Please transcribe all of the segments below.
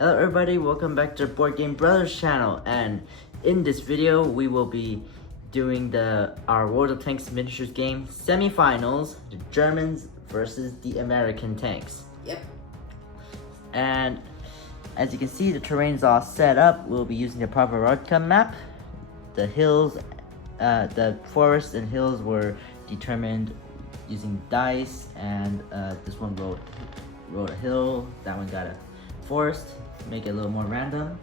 Hello everybody, welcome back to Board Game Brothers channel, and in this video we will be doing our World of Tanks miniatures game semi-finals, the Germans versus the American tanks. Yep. And as you can see, the terrain is all set up. We'll be using the Pravorodka map. The hills, the forests and hills were determined using dice, and this one rode a hill, that one got a forest, make it a little more random.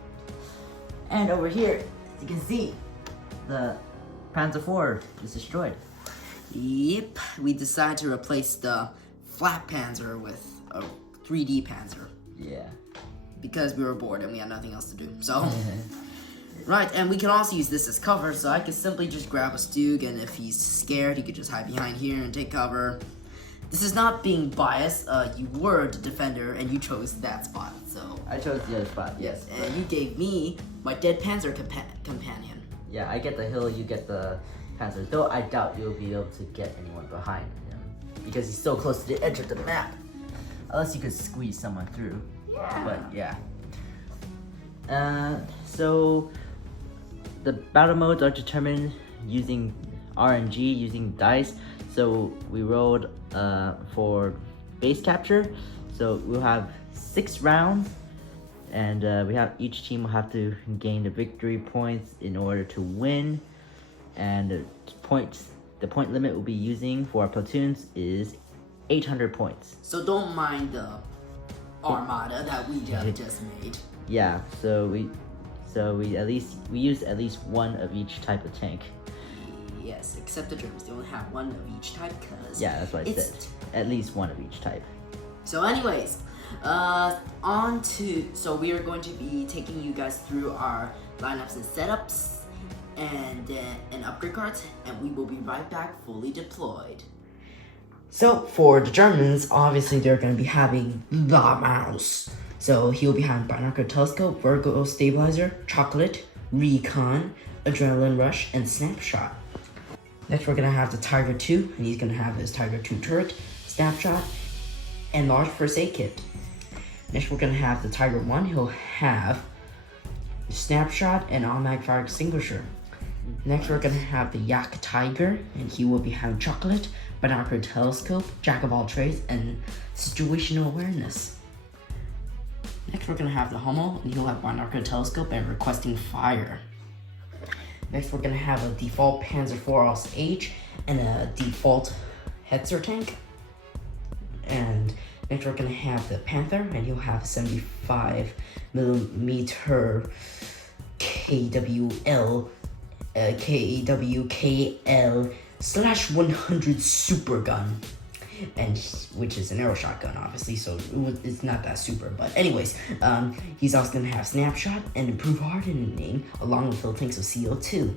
And over here, as you can see, the Panzer IV is destroyed. Yep, we decided to replace the flat Panzer with a 3D Panzer. Yeah. Because we were bored and we had nothing else to do, so. Right, and we can also use this as cover, so I could simply just grab a Stug, and if he's scared, he could just hide behind here and take cover. This is not being biased. You were the defender, and you chose that spot, so. I chose the other spot, yes. And you gave me my dead Panzer companion. Yeah, I get the hill, you get the Panzer, though I doubt you'll be able to get anyone behind him, because he's so close to the edge of the map. Unless you could squeeze someone through. Yeah. But yeah. So the battle modes are determined using RNG, using dice. So we rolled for base capture. So we'll have 6 rounds, and each team will have to gain the victory points in order to win. And the point limit we'll be using for our platoons is 800 points. So don't mind the armada that we just made. Yeah, so we use at least one of each type of tank. Yes, except the Germans. They only have one of each type, because yeah, that's what I said. At least one of each type. So anyways, so we are going to be taking you guys through our lineups and setups and upgrade cards, and we will be right back fully deployed. So for the Germans, obviously they're going to be having the mouse. So he'll be having binocular telescope, vertical stabilizer, chocolate, recon, adrenaline rush, and snapshot. Next we're going to have the Tiger 2, and he's going to have his Tiger 2 turret, snapshot, and large first aid kit. Next we're going to have the Tiger 1, he'll have snapshot and automatic fire extinguisher. Next we're going to have the Yak Tiger, and he will be having chocolate, binocular telescope, jack of all trades, and situational awareness. Next we're going to have the Hummel, and he'll have binocular telescope and requesting fire. Next we're going to have a default Panzer IV Aus H and a default Hetzer tank. And next we're going to have the Panther, and he'll have 75mm KWKL/100 super gun, and which is an arrow shotgun, obviously, so it's not that super, but anyways, he's also gonna have snapshot and improved hardening along with fill tanks of CO2.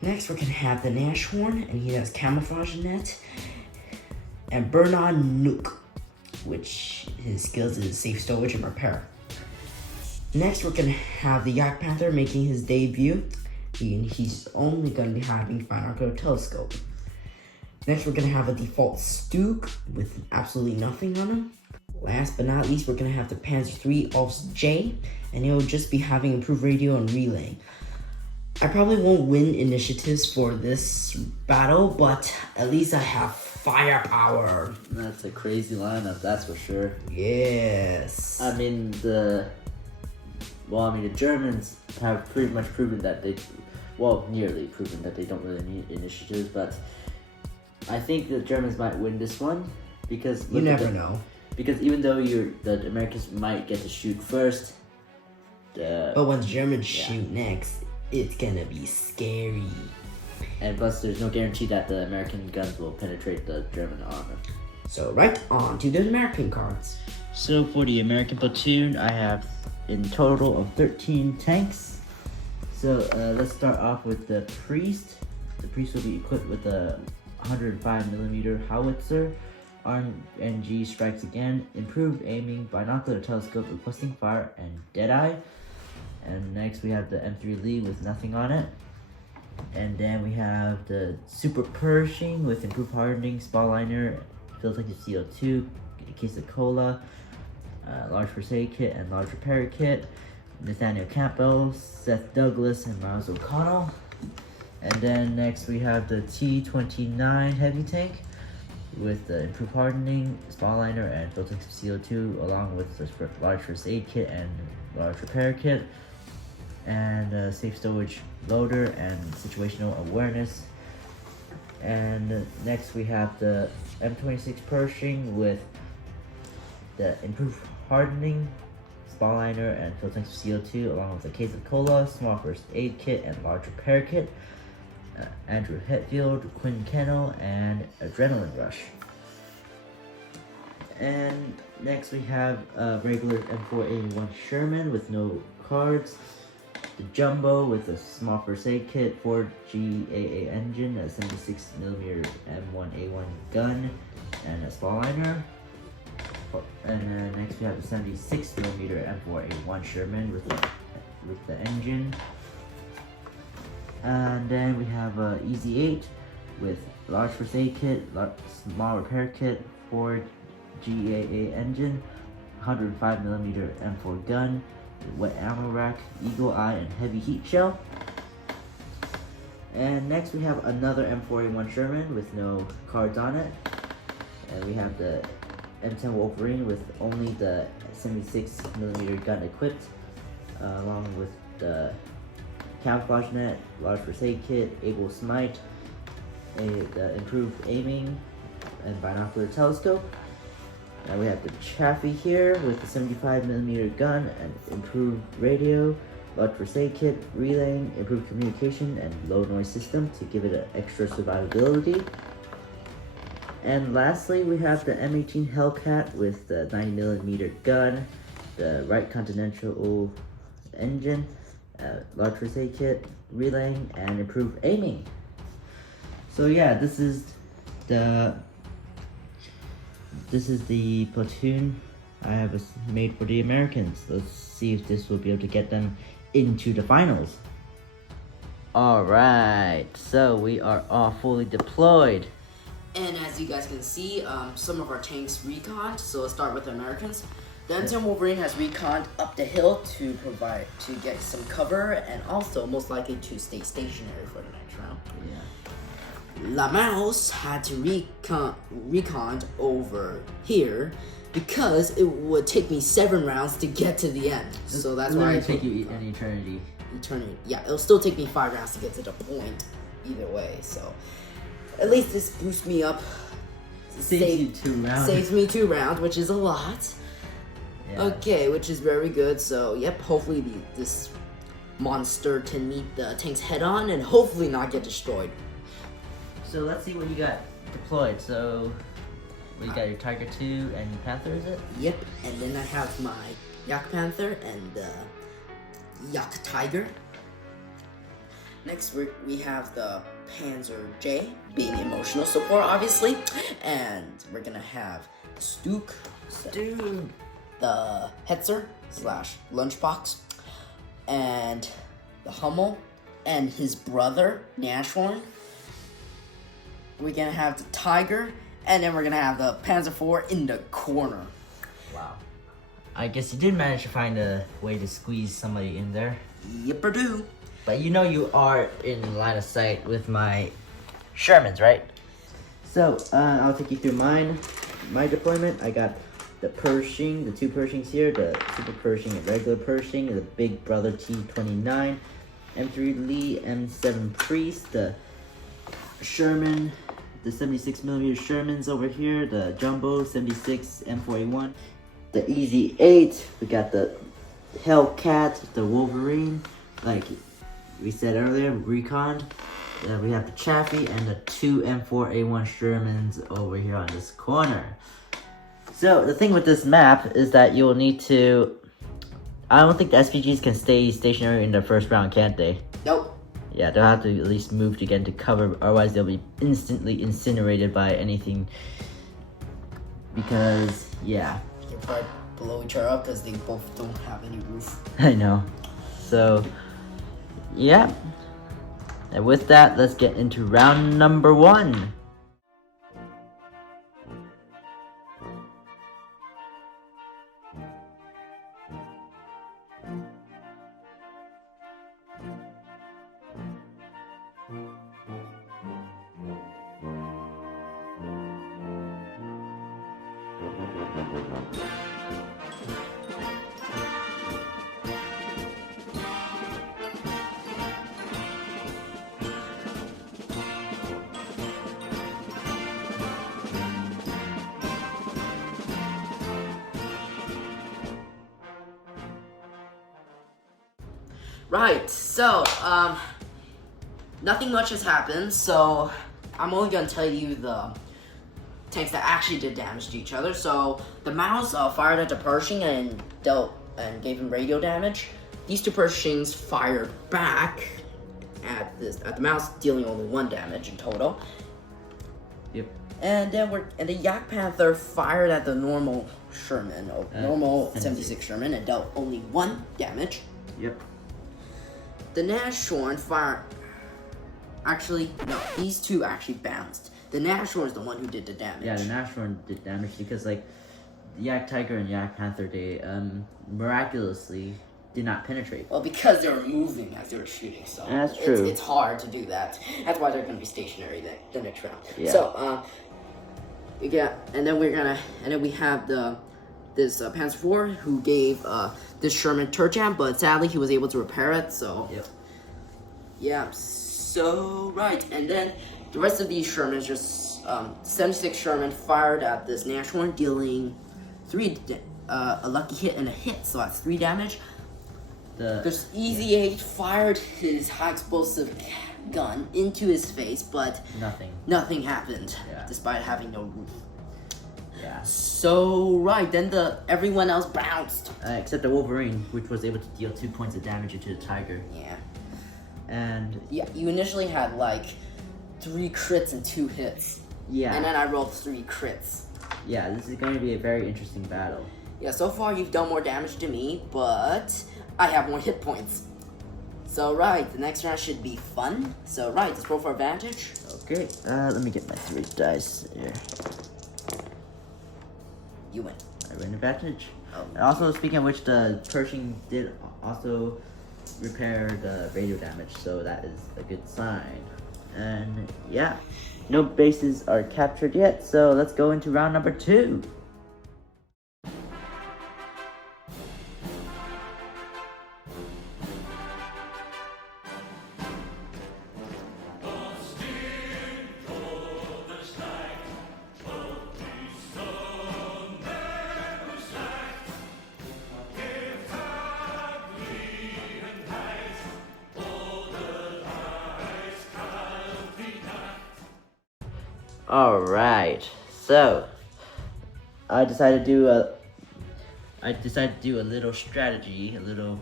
Next we're gonna have the Nashorn, and he has camouflage net and burn-on nuke, which his skills is safe stowage and repair. Next we're gonna have the Yak Panther making his debut, and he's only gonna be having binocular telescope. Next, we're gonna have a default Stug with absolutely nothing on him. Last but not least, we're gonna have the Panzer III Aus J, and he'll just be having improved radio and relay. I probably won't win initiatives for this battle, but at least I have firepower. That's a crazy lineup, that's for sure. Yes. I mean, the Germans have pretty much proven that nearly proven that they don't really need initiatives, but I think the Germans might win this one, because you never know. Because even though the Americans might get to shoot first, but when the Germans shoot next, it's gonna be scary. And plus, there's no guarantee that the American guns will penetrate the German armor. So right on to the American cards. So for the American platoon, I have in total of 13 tanks. So let's start off with the Priest. The Priest will be equipped with a 105mm howitzer, RNG strikes again, improved aiming, binocular telescope, requesting fire, and deadeye. And next we have the M3 Lee with nothing on it. And then we have the Super Pershing with improved hardening, spall liner, fill tank of CO2, a case of cola, large first aid kit and large repair kit. Nathaniel Campbell, Seth Douglas, and Miles O'Connell. And then next we have the T-29 heavy tank with the improved hardening, small liner, and filtering some CO2, along with the large first aid kit and large repair kit, and safe stowage loader and situational awareness. And next we have the M26 Pershing with the improved hardening, small liner, and filtering some CO2, along with a case of cola, small first aid kit, and large repair kit. Andrew Hetfield, Quinn Kennel, and Adrenaline Rush. And next we have a regular M4A1 Sherman with no cards, the Jumbo with a small first aid kit, Ford GAA engine, a 76mm M1A1 gun, and a small liner. And then next we have the 76mm M4A1 Sherman with the engine. And then we have a Easy 8 with large first aid kit, small repair kit, Ford GAA engine, 105mm M4 gun, wet ammo rack, eagle eye, and heavy heat shell. And next we have another M4A1 Sherman with no cards on it. And we have the M10 Wolverine with only the 76mm gun equipped, along with the camouflage net, large first aid kit, able smite, the improved aiming, and binocular telescope. Now we have the Chaffee here with the 75mm gun and improved radio, large first aid kit, relaying, improved communication, and low noise system to give it an extra survivability. And lastly, we have the M18 Hellcat with the 90mm gun, the Wright Continental engine, large first aid kit, relaying, and improved aiming. So yeah, this is the platoon I have made for the Americans. Let's see if this will be able to get them into the finals. Alright, so we are all fully deployed. And as you guys can see, some of our tanks reconned. So let's start with the Americans. The M10 Wolverine has reconned up the hill to get some cover, and also most likely to stay stationary for the next round. Yeah. La Mouse had to recon over here because it would take me 7 rounds to get to the end. So that's why it take you an eternity. Yeah, it'll still take me 5 rounds to get to the point either way. So at least this boosts me up. Saves me 2 rounds, which is a lot. Yeah. Okay, which is very good. So, yep, hopefully this monster can meet the tanks head on and hopefully not get destroyed. So let's see what you got deployed. So you got your Tiger 2 and your Panther, is it? Yep, and then I have my Yak Panther and Yak Tiger. Next we have the Panzer J being emotional support, obviously, and we're gonna have the Stuke, the Hetzer / Lunchbox, and the Hummel, and his brother Nashorn. We're gonna have the Tiger, and then we're gonna have the Panzer IV in the corner. Wow. I guess you did manage to find a way to squeeze somebody in there. Yep, I do. But you know you are in line of sight with my Shermans, right? So, I'll take you through my deployment. I got the Pershing, the 2 Pershings here, the Super Pershing and regular Pershing, the Big Brother T-29, M3 Lee, M7 Priest, the Sherman, the 76mm Shermans over here, the Jumbo 76 M4A1, the Easy 8, we got the Hellcat, the Wolverine, like we said earlier, recon. We have the Chaffee and the 2 M4A1 Shermans over here on this corner. So the thing with this map is that you'll need to, I don't think the SPGs can stay stationary in the first round, can't they? Nope. Yeah, they'll have to at least move to get into cover, otherwise they'll be instantly incinerated by anything. Because, yeah. They're probably blow each other up because they both don't have any roof. I know. So, yeah. And with that, let's get into round number 1. Right, so, nothing much has happened, so I'm only gonna tell you the tanks that actually did damage to each other. So the mouse fired at the Pershing and gave him radio damage. These two Pershings fired back at the mouse, dealing only 1 damage in total. Yep. And then the Yak Panther fired at the normal Sherman, normal 76 Sherman, and dealt only 1 damage. Yep. The Nashorn fired. Actually, no, these two actually bounced. The Nashorn is the one who did the damage. Yeah, the Nashorn did damage because like Yak Tiger and Yak Panther, they miraculously did not penetrate. Well, because they were moving as they were shooting, so that's true. It's hard to do that. That's why they're going to be stationary the next round. Yeah. So and then we have this Panzer IV who gave this Sherman turret jam, but sadly he was able to repair it. So yep. Yeah. So right, and then the rest of these Shermans, just 76 Sherman fired at this Nashorn, dealing a lucky hit and a hit, so that's 3 damage. This Easy 8 fired his high explosive gun into his face, but nothing happened, despite having no roof. Yeah. So right, then everyone else bounced. Except the Wolverine, which was able to deal 2 points of damage into the Tiger. Yeah. And yeah, you initially had like 3 crits and 2 hits. Yeah. And then I rolled 3 crits. Yeah, this is going to be a very interesting battle. Yeah, so far you've done more damage to me, but I have more hit points. So right, the next round should be fun. So right, let's roll for advantage. Okay, let me get my 3 dice here. You win. I win advantage. Oh. And also, speaking of which, the Pershing did also repair the radio damage, so that is a good sign. And yeah, no bases are captured yet, so let's go into round number 2. Alright, so I decided to do a little strategy, a little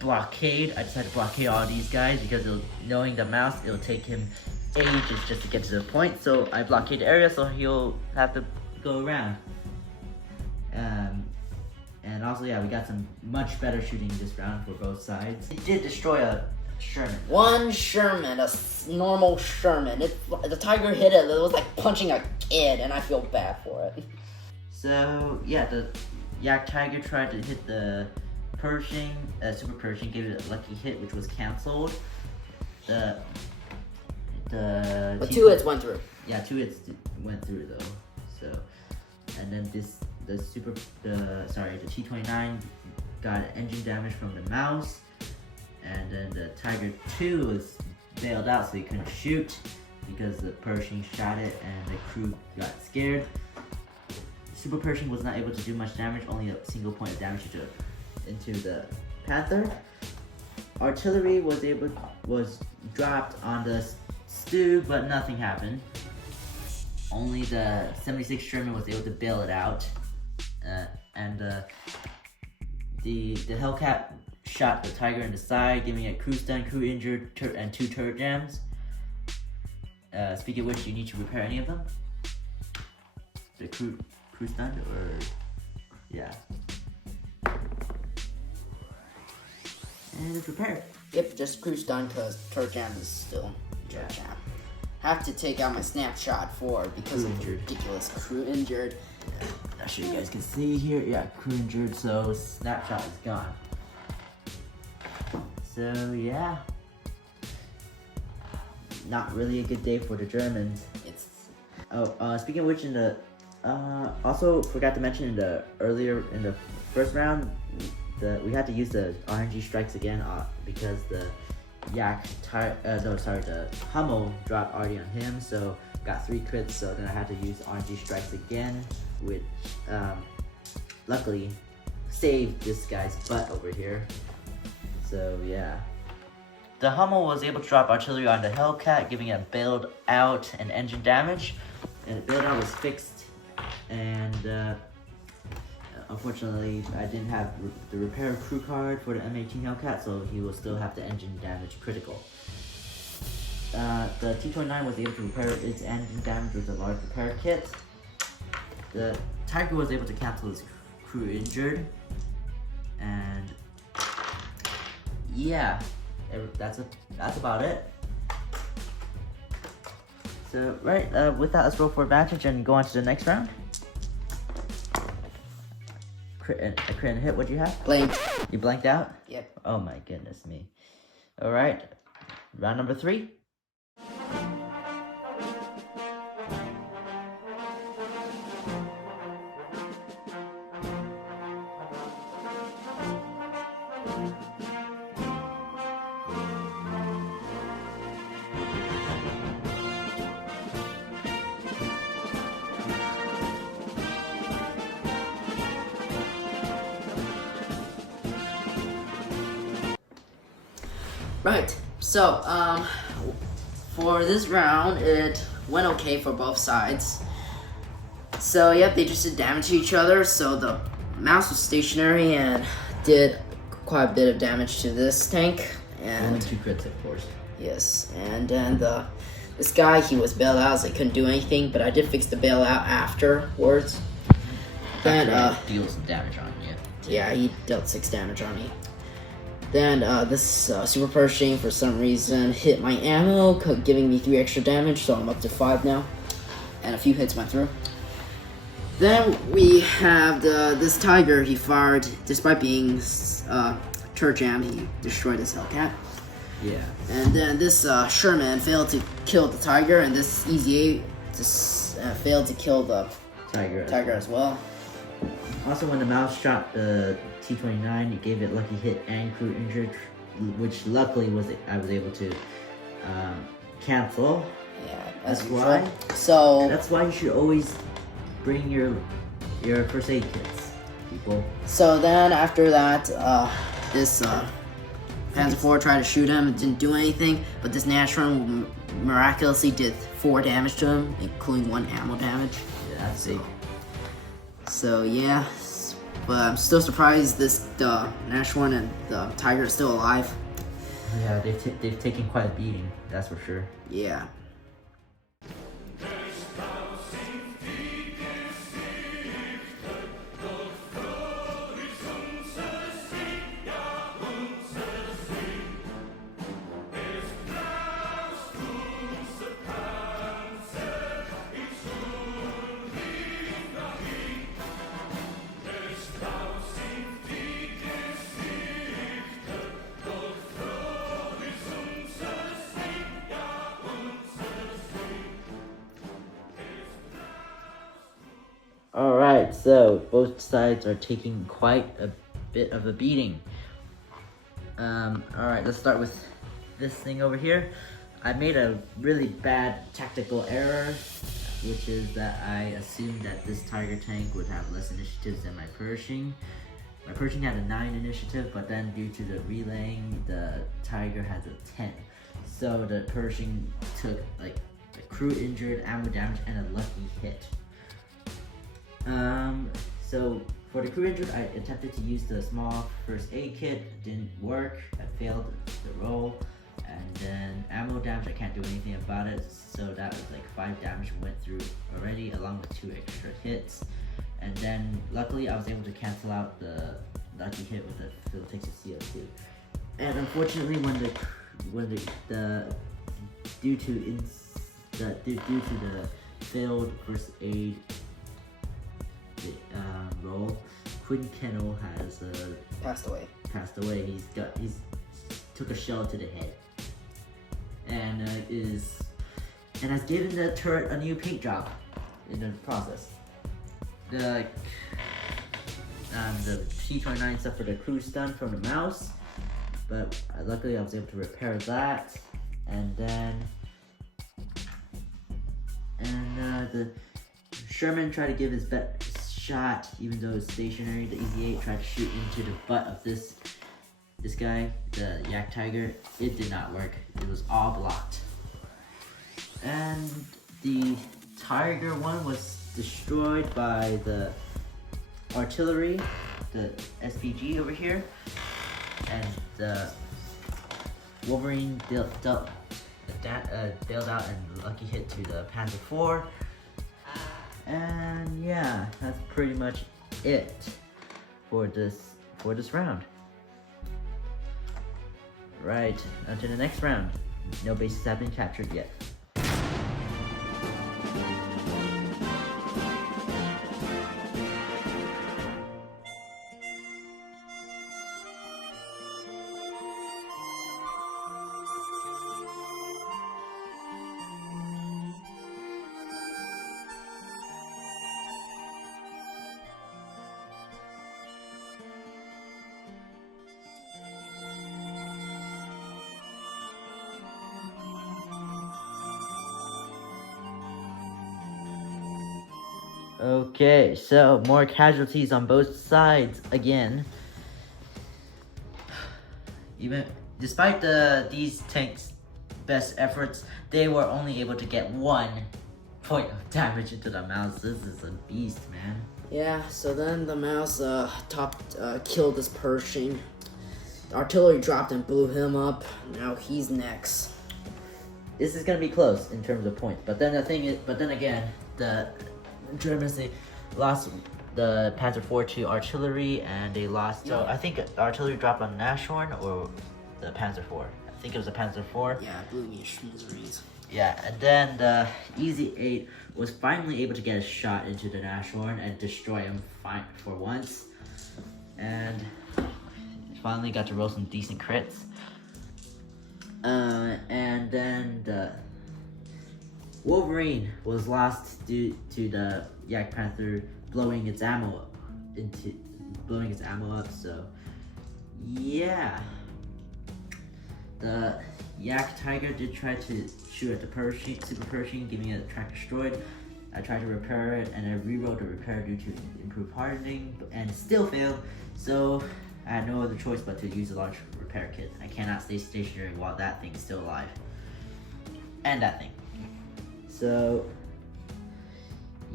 blockade. I decided to blockade all these guys because knowing the mouse, it'll take him ages just to get to the point. So I blockade the area so he'll have to go around. And also, yeah, we got some much better shooting this round for both sides. It did destroy a Sherman. 1 Sherman, a normal Sherman. The Tiger hit it. It was like punching a kid, and I feel bad for it. So yeah, the Yak Tiger tried to hit the Pershing, Super Pershing, gave it a lucky hit, which was canceled. But 2 hits went through. Yeah, 2 hits went through though. So, and then the T-29 got engine damage from the mouse. And then the Tiger 2 was bailed out, so he couldn't shoot because the Pershing shot it and the crew got scared. Super Pershing was not able to do much damage, only a single point of damage into the Panther. Artillery was dropped on the Stu, but nothing happened. Only the 76 Sherman was able to bail it out, and the Hellcat shot the Tiger in the side, giving it crew stun, crew injured, and 2 turret jams. Speaking of which, you need to repair any of them? The crew stun, or yeah. And it's repaired. Yep, just crew stun because turret jam is still turret jam. Have to take out my snapshot because of the ridiculous crew injured. I'm sure you guys can see here. Yeah, crew injured, so snapshot is gone. So yeah, not really a good day for the Germans. Speaking of which, also forgot to mention in the first round, we had to use the RNG strikes again because the the Hummel dropped already on him, so got 3 crits. So then I had to use RNG strikes again, which luckily saved this guy's butt over here. So yeah. The Hummel was able to drop artillery on the Hellcat, giving it bailed out and engine damage. And the bailed out was fixed, and unfortunately I didn't have the repair crew card for the M18 Hellcat, so he will still have the engine damage critical. The T-29 was able to repair its engine damage with a large repair kit. The Tiger was able to cancel his crew injured, and yeah, that's about it. So right, with that, let's roll for advantage and go on to the next round. A crit and hit. What'd you have? Blank. You blanked out? Yep. Oh my goodness me. All right, round number 3. Right. So, for this round, it went okay for both sides. So, yep, they just did damage to each other. So the mouse was stationary and did quite a bit of damage to this tank. And only 2 crits, of course. yes, and then this guy, he was bailed out, so he couldn't do anything. But I did fix the bailout afterwards. Then deals some damage on you. yeah, he dealt 6 damage on me. Then this Super Pershing, for some reason, hit my ammo, giving me 3 extra damage, so I'm up to 5 now. And a few hits went through. Then we have this Tiger. He fired, despite being turret jammed, he destroyed his Hellcat. Yeah. And then this Sherman failed to kill the Tiger, and this Easy 8 just failed to kill the Tiger as well. Also, when the mouse shot the T-29, it gave it lucky hit and crew injured, which luckily I was able to cancel. Yeah, that's why. So that's why you should always bring your first aid kits, people. So then after that, this Panzer IV tried to shoot him. It didn't do anything, but this Nashorn miraculously did 4 damage to him, including 1 ammo damage. Yeah, that's big. So yeah, but I'm still surprised the Nashorn and the Tiger are still alive. Yeah, they've taken quite a beating, that's for sure. Yeah. Alright, so both sides are taking quite a bit of a beating. Alright, let's start with this thing over here. I made a really bad tactical error, which is that I assumed that this Tiger tank would have less initiatives than my Pershing. My Pershing had a 9 initiative, but then due to the relaying, the Tiger has a 10. So the Pershing took like a crew injured, ammo damage, and a lucky hit. So for the crew injured, I attempted to use the small first aid kit. It didn't work. I failed the roll. And then ammo damage, I can't do anything about it. So that was like 5 damage went through already, along with 2 extra hits. And then luckily I was able to cancel out the lucky hit with the Field Takes Your CO2. And unfortunately, due to the failed first aid roll, Quinn Kennel has Passed away. He's took a shell to the head, and has given the turret a new paint job in the process. The T-29 suffered a crew stun from the mouse, but luckily I was able to repair that, and then the Sherman tried to give his best shot, even though it's stationary. The Easy 8 tried to shoot into the butt of this this guy, the Yak Tiger, it did not work. It was all blocked. And the Tiger one was destroyed by the artillery, the SPG over here, and the Wolverine dealt out a lucky hit to the Panzer IV. And yeah, that's pretty much it for this round. Right, on to the next round. No bases have been captured yet. Okay, so more casualties on both sides again. Even despite these tanks' best efforts, they were only able to get 1 point of damage into the mouse. This is a beast, man. Yeah, so then the mouse killed this Pershing. The artillery dropped and blew him up. Now he's next. This is gonna be close in terms of points, but then again, the Germans, they lost the Panzer IV to artillery, and they lost. So I think artillery dropped on Nashorn or the Panzer IV. I think it was the Panzer IV. Yeah, it blew me to smithereens. Yeah, and then the Easy 8 was finally able to get a shot into the Nashorn and destroy him for once, and finally got to roll some decent crits. And then the Wolverine was lost due to the Yak Panther blowing its ammo up. So yeah, the Yak Tiger did try to shoot at the Super Pershing, giving it a track destroyed. I tried to repair it, and I rewrote the repair due to improved hardening, and still failed. So I had no other choice but to use a large repair kit. I cannot stay stationary while that thing is still alive. And that thing. So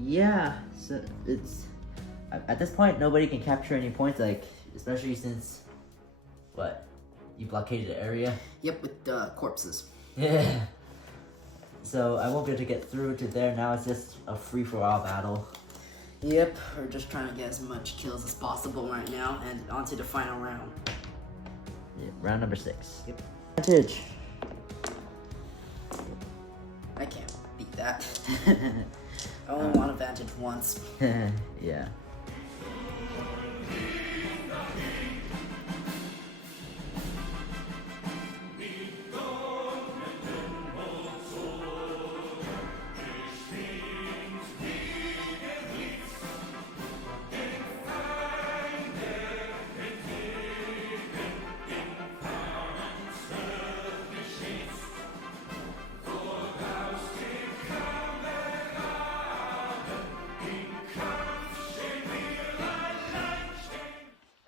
yeah, so it's at this point nobody can capture any points, like especially since you blockaded the area. Yep, with the corpses. Yeah. So I won't be able to get through to there. Now it's just a free-for-all battle. Yep, we're just trying to get as much kills as possible right now, and on to the final round. Yeah, round number 6. Yep. Advantage. I can't beat that. I only want advantage once. Yeah.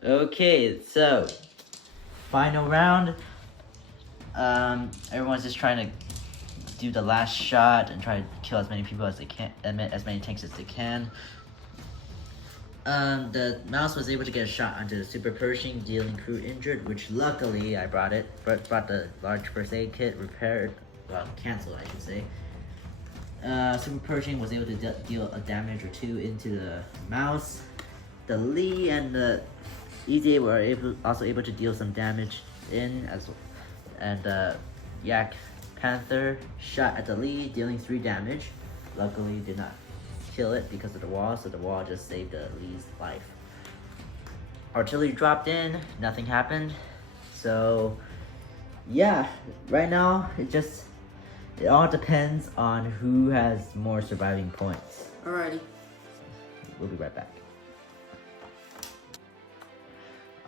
Okay, so final round. Everyone's just trying to do the last shot and try to kill as many people as they can, as many tanks as they can. The mouse was able to get a shot onto the Super Pershing, dealing crew injured, which luckily I brought the large first aid kit, canceled I should say. Super Pershing was able to deal a damage or 2 into the mouse. The Lee and the Easy were also able to deal some damage in as well. And Yak Panther shot at the Lee, dealing 3 damage. Luckily did not kill it because of the wall, so the wall just saved the Lee's life. Artillery dropped in, nothing happened. So yeah, right now it all depends on who has more surviving points. Alrighty. We'll be right back.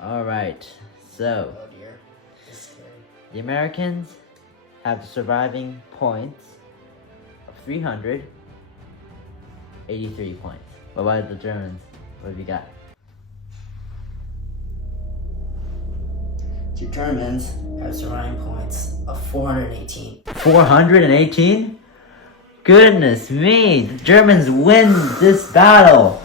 Alright, so Oh dear. This is scary. the Americans have the surviving points of 383 points. What about the Germans? What have you got? The Germans have surviving points of 418. 418? Goodness me, the Germans win this battle.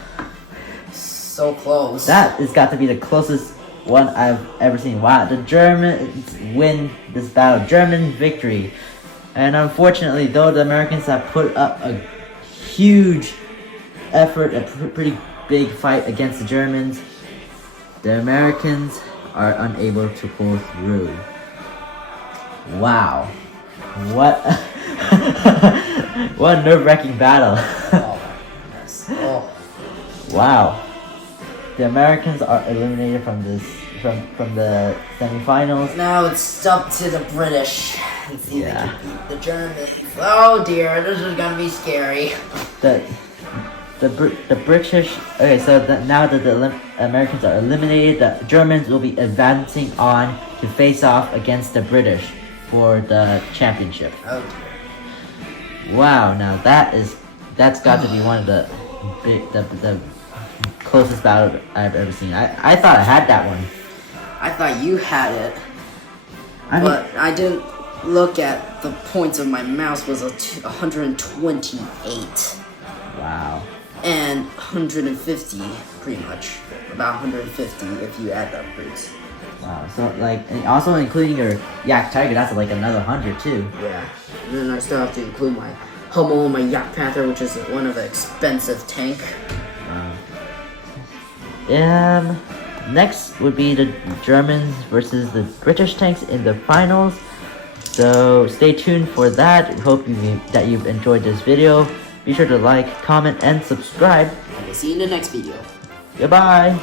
So close. That has got to be the closest one I've ever seen. Wow, the Germans win this battle. German victory. And unfortunately, though the Americans have put up a huge effort, a pretty big fight against the Germans, the Americans are unable to pull through. Wow. What what a nerve-wracking battle. Oh my goodness. Oh. Wow. The Americans are eliminated from the semifinals. Now it's up to the British. Let's see if they Yeah. can beat the Germans. Oh dear, this is gonna be scary. The British. Okay, so now that the Americans are eliminated, the Germans will be advancing on to face off against the British for the championship. Oh dear. Wow, now that's got to be one of the closest battle I've ever seen. I thought I had that one. I thought you had it, But I didn't look at the points of my mouse was 128 wow. and 150 pretty much. About 150 if you add the upgrades. Wow. So like, and also including your Yak Tiger, that's like another 100 too. Yeah. And then I still have to include my Hummel and my Yak Panther, which is one of the expensive tank. Wow. Next would be the Germans versus the British tanks in the finals. So stay tuned for that. Hope that you've enjoyed this video. Be sure to like, comment, and subscribe. And we'll see you in the next video. Goodbye.